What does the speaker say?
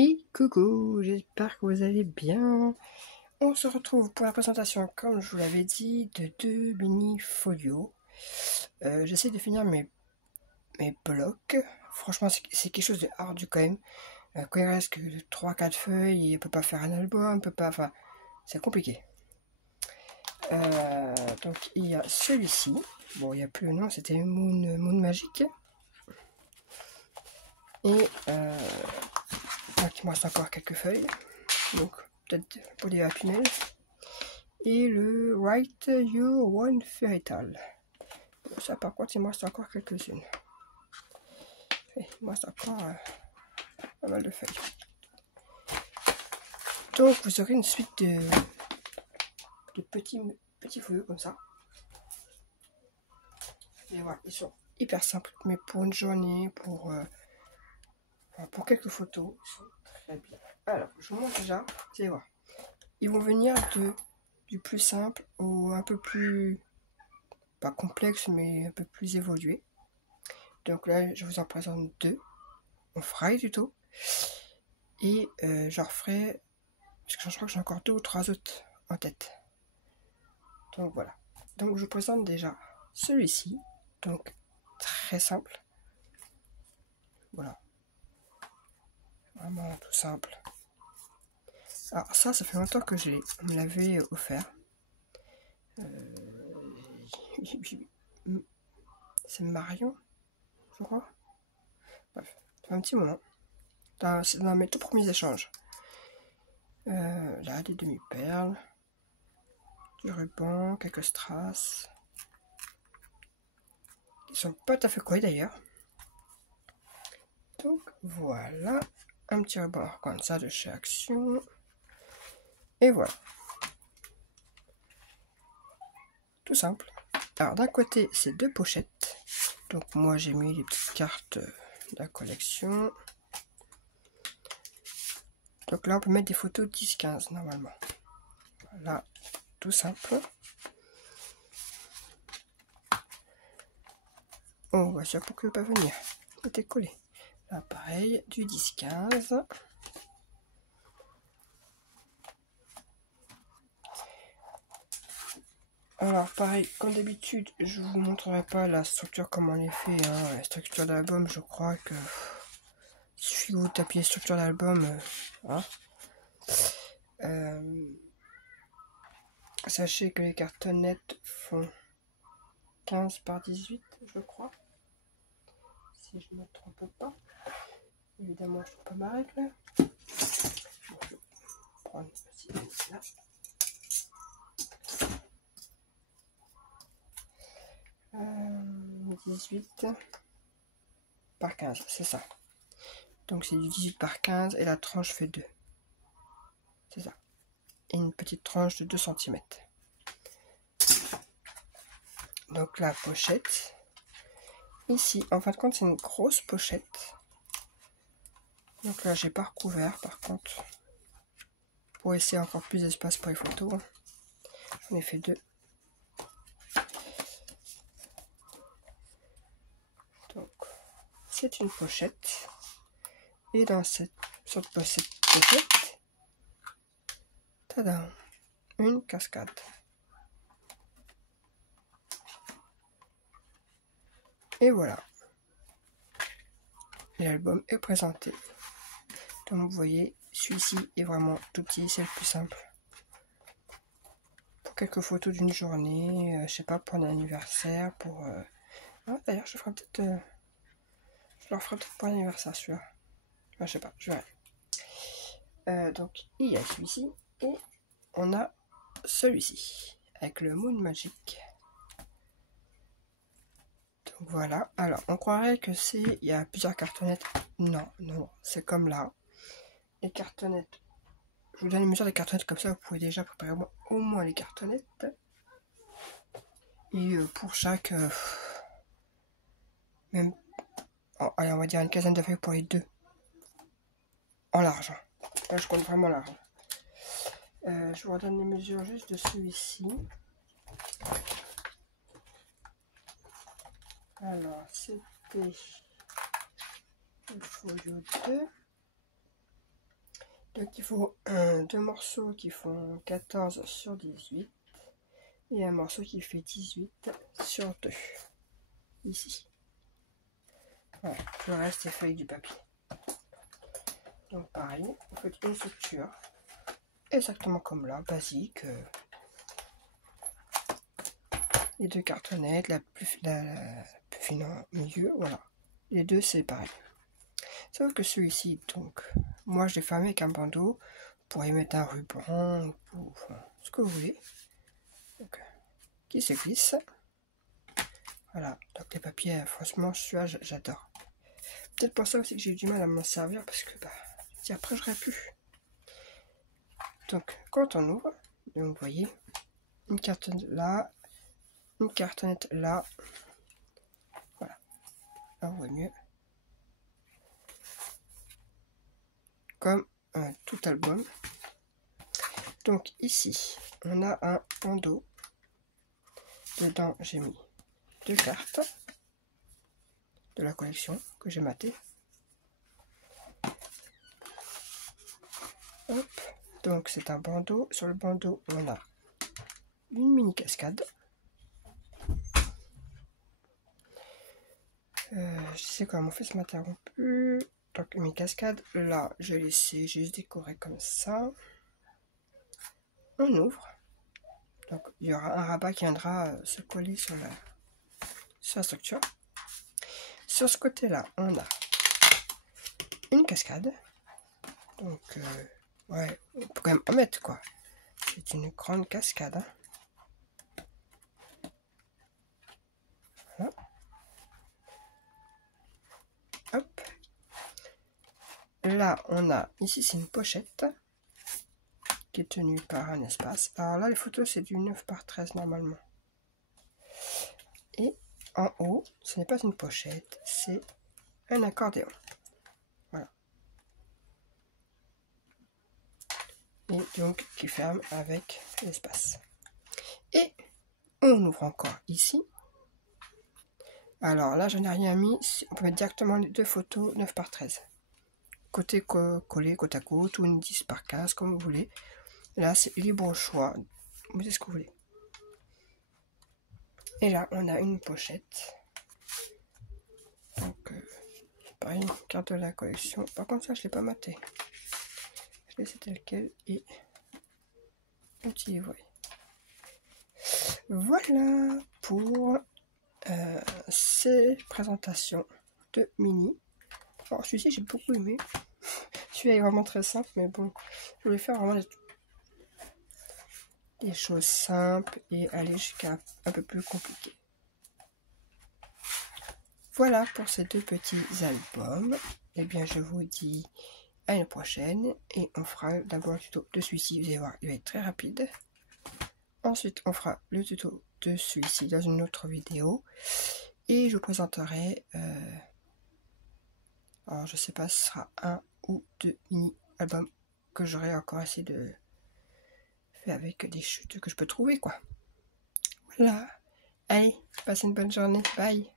Et coucou, j'espère que vous allez bien. On se retrouve pour la présentation, comme je vous l'avais dit, de deux mini folios. J'essaie de finir mes blocs. Franchement, c'est quelque chose de ardu quand même. Quand il reste que 3-4 feuilles, on peut pas faire un album, on peut pas. Enfin, c'est compliqué. Donc il y a celui-ci. Bon, il n'y a plus le nom, c'était Moon Magique. Et donc il me reste encore quelques feuilles. Donc peut-être pour les tunnels. Et le Write Your One Fairy Tale. Ça par contre il me reste encore quelques-unes. Il me reste encore pas mal de feuilles. Donc vous aurez une suite de petits folios comme ça. Et voilà, ils sont hyper simples, mais pour une journée, pour quelques photos, ils sont très bien. Alors, je vous montre déjà, vous allez voir. Ils vont venir du plus simple au un peu plus, pas complexe, mais un peu plus évolué. Donc là, je vous en présente deux. On fera plutôt. Et j'en referai, parce que je crois que j'ai encore 2 ou 3 autres en tête. Donc voilà. Donc je vous présente déjà celui-ci. Donc très simple. Voilà. Vraiment tout simple. Alors ça fait longtemps que je l'ai. On me l'avait offert. C'est Marion, je crois. Bref, ça fait un petit moment. C'est dans mes tout premiers échanges. Là, des demi-perles. Du ruban, quelques strass. Ils sont pas tout à fait collés d'ailleurs. Donc voilà, un petit ruban comme ça de chez Action. Et voilà. Tout simple. Alors d'un côté, c'est 2 pochettes. Donc moi j'ai mis les petites cartes de la collection. Donc là on peut mettre des photos 10-15 normalement. Voilà, tout simple. Oh, bah ça pour que pas venir. Tout est collé. Là pareil, du 10-15. Alors pareil, comme d'habitude, je vous montrerai pas la structure comment elle est faite. Hein. La structure d'album, je crois que il suffit que vous tapiez structure d'album. Hein. Sachez que les cartonnettes font 15 par 18, je crois. Si je ne me trompe pas. Évidemment, je ne trouve pas ma règle. Bon, je vais prendre ceci là. 18 par 15, c'est ça. Donc c'est du 18 par 15 et la tranche fait 2. C'est ça. Et une petite tranche de 2 cm. Donc la pochette. Ici, en fin de compte, c'est une grosse pochette. Donc là, j'ai pas recouvert par contre. Pour laisser encore plus d'espace pour les photos. J'en ai fait 2. Donc, c'est une pochette. Et dans cette pochette, tadam, une cascade. Et voilà. L'album est présenté. Comme vous voyez, celui-ci est vraiment tout petit, c'est le plus simple. Pour quelques photos d'une journée, je sais pas, pour un anniversaire, pour... Ah, d'ailleurs, je leur ferai peut-être pour l'anniversaire, celui-là. Enfin, je sais pas, je verrai. Donc, il y a celui-ci, et on a celui-ci, avec le Moon Magic. Donc voilà, alors on croirait que il y a plusieurs cartonnettes. Non, non, c'est comme là. Les cartonnettes, je vous donne une mesure des cartonnettes comme ça, vous pouvez déjà préparer au moins les cartonnettes. Et pour chaque, même, allez, on va dire une quinzaine de feuilles pour les deux. En large. Là, je compte vraiment large. Je vous redonne les mesures juste de celui-ci. Alors, c'était le folio 2. Donc il faut deux morceaux qui font 14 sur 18 et un morceau qui fait 18 sur 2 ici. Voilà, le reste est feuille du papier. Donc pareil, vous faites une structure exactement comme là, basique. Les deux cartonnettes, la plus fine au milieu, voilà. Les deux c'est pareil. Sauf que celui-ci, donc, moi je l'ai fermé avec un bandeau. Vous pourriez mettre un ruban ou enfin, ce que vous voulez. Donc, qui se glisse. Voilà, donc les papiers, franchement, celui-là j'adore. Peut-être pour ça aussi que j'ai eu du mal à m'en servir parce que bah, après j'aurais pu. Donc, quand on ouvre, donc, vous voyez, une cartonnette là, une cartonnette là. Voilà, là on voit mieux. Comme tout album. Donc ici, on a un bandeau. Dedans, j'ai mis 2 cartes de la collection que j'ai maté. Hop. Donc c'est un bandeau. Sur le bandeau, on a une mini cascade. Je sais quoi, mon fils m'a interrompu. Donc une mini cascade. Là, j'ai juste décoré comme ça. On ouvre. Donc il y aura un rabat qui viendra se coller sur la structure. Sur ce côté-là, on a une cascade. Donc, ouais, on peut quand même en mettre quoi. C'est une grande cascade. Hein. Voilà. Hop. Là, on a, ici c'est une pochette qui est tenue par un espace. Alors là, les photos, c'est du 9 par 13 normalement. Et en haut, ce n'est pas une pochette, c'est un accordéon. Voilà. Et donc, qui ferme avec l'espace. Et on ouvre encore ici. Alors là, je n'ai rien mis. On peut mettre directement les deux photos 9 par 13. Côté collé côte à côte ou une 10 par 15 comme vous voulez. Là c'est libre au choix, vous mettez ce que vous voulez. Et là on a une pochette. Donc pareil, une carte de la collection. Par contre ça je l'ai pas maté. Je l'ai laissé tel quel et un petit livret. Voilà pour ces présentations de mini. Alors celui-ci j'ai beaucoup aimé. Celui-là est vraiment très simple mais bon, je voulais faire vraiment des choses simples et aller jusqu'à un peu plus compliqué. Voilà pour ces deux petits albums. Et bien je vous dis à une prochaine et on fera d'abord le tuto de celui-ci, vous allez voir, il va être très rapide. Ensuite on fera le tuto de celui-ci dans une autre vidéo et je vous présenterai, alors je sais pas si ce sera un ou deux mini-albums que j'aurai encore assez de faire avec des chutes que je peux trouver quoi. Voilà, allez, passez une bonne journée, bye.